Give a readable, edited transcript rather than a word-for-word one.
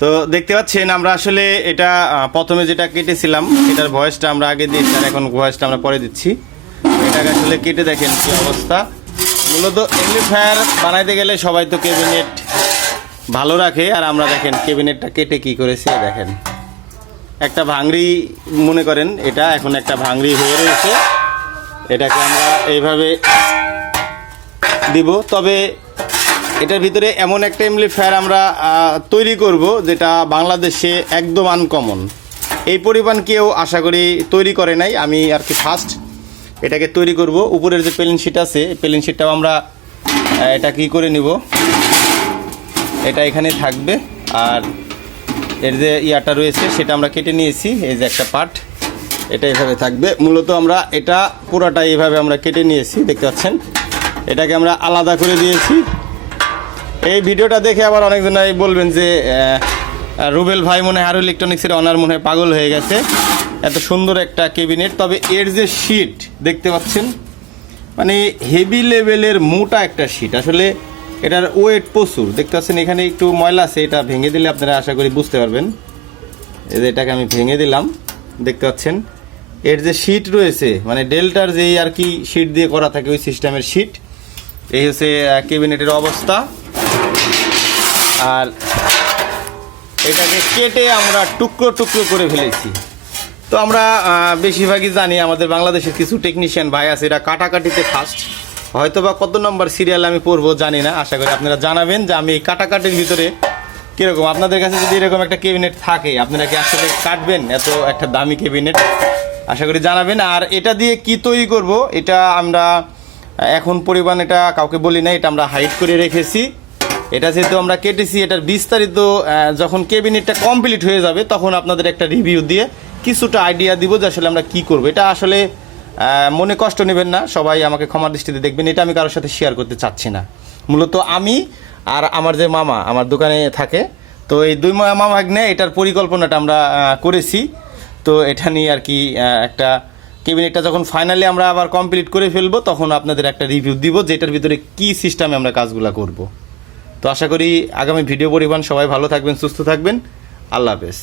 তো দেখতে পাচ্ছেন আমরা আসলে এটা প্রথমে যেটা কেটেছিলাম এটার ভয়েসটা আমরা আগে দিয়েছি, আর এখন ভয়েসটা আমরা পরে দিচ্ছি। এটাকে আসলে কেটে দেখেন কি অবস্থা। মূলত অ্যামপ্লিফায়ার বানাইতে গেলে সবাই তো ক্যাবিনেট ভালো রাখে, আর আমরা দেখেন ক্যাবিনেটটা কেটে কি করেছি দেখেন। একটা ভাঙড়ি মনে করেন এটা, এখন একটা ভাঙড়ি হয়ে রয়েছে। এটাকে আমরা এইভাবে দিব। তবে এটার ভিতরে এমন একটা অ্যামপ্লিফায়ার আমরা তৈরি করব যেটা বাংলাদেশে একদম আনকমন। এই পরিমাণ কেউ আশা করি তৈরি করে নাই, আমি আর কি ফার্স্ট এটাকে তৈরি করব। উপরের যে প্লেন শিট আছে এই প্লেন শিটটাও আমরা এটা কি করে নিব, এটা এখানে থাকবে। আর এর যে ইয়াটা রয়েছে সেটা আমরা কেটে নিয়েছি, এই যে একটা পার্ট এটা এইভাবে থাকবে। মূলত আমরা এটা পুরোটা এইভাবে আমরা কেটে নিয়েছি, দেখতে পাচ্ছেন। এটাকে আমরা আলাদা করে দিয়েছি। এই ভিডিওটা দেখে আবার অনেকজনাই বলবেন যে রুবেল ভাই মনে হয় আরও ইলেকট্রনিক্সের অনার মনে হয় পাগল হয়ে গেছে, এত সুন্দর একটা ক্যাবিনেট। তবে এর যে শিট দেখতে পাচ্ছেন, মানে হেভি লেভেলের মোটা একটা শিট। আসলে এটার ওয়েট প্রচুর, দেখতে পাচ্ছেন। এখানে একটু ময়লা আছে, এটা ভেঙে দিলে আপনারা আশা করি বুঝতে পারবেন। এই যে এটাকে আমি ভেঙে দিলাম, দেখতে পাচ্ছেন। এর যে শিট রয়েছে মানে ডেল্টার যেই আর কি শিট দিয়ে করা থাকে ওই সিস্টেমের শিট। এই হচ্ছে ক্যাবিনেটের অবস্থা। আর এটাকে কেটে আমরা টুকরো টুকরো করে ফেলেছি। তো আমরা বেশিরভাগই জানি আমাদের বাংলাদেশের কিছু টেকনিশিয়ান ভাই আছে এরা কাটাকাটিতে ফার্স্ট, হয়তো বা কত নম্বর সিরিয়াল আমি পড়বো জানি না। আশা করি আপনারা জানাবেন যে আমি এই কাটাকাটির ভিতরে কীরকম। আপনাদের কাছে যদি এরকম একটা ক্যাবিনেট থাকে আপনারা কি আসলে কাটবেন এত একটা দামি ক্যাবিনেট? আশা করি জানাবেন। আর এটা দিয়ে কি তৈরি করব এটা আমরা এখন পরিমাণ এটা কাউকে বলি না, এটা আমরা হাইড করে রেখেছি। এটা যেহেতু আমরা কেটেছি, এটার বিস্তারিত যখন ক্যাবিনেটটা কমপ্লিট হয়ে যাবে তখন আপনাদের একটা রিভিউ দিয়ে কিছুটা আইডিয়া দিব যে আসলে আমরা কী করবো। এটা আসলে মনে কষ্ট নেবেন না, সবাই আমাকে ক্ষমা দৃষ্টিতে দেখবেন। এটা আমি কারোর সাথে শেয়ার করতে চাচ্ছি না। মূলত আমি আর আমার যে মামা আমার দোকানে থাকে, তো এই দুই মামা ভাগ্নে এটার পরিকল্পনাটা আমরা করেছি। তো এটা নিয়ে আর কি একটা ক্যাবিনেটটা যখন ফাইনালি আমরা আবার কমপ্লিট করে ফেলবো তখন আপনাদের একটা রিভিউ দিব যে এটার ভিতরে কী সিস্টেমে আমরা কাজগুলো করব। তো আশা করি আগামী ভিডিও পরিমাণ সবাই ভালো থাকবেন, সুস্থ থাকবেন। আল্লাহ হাফেজ।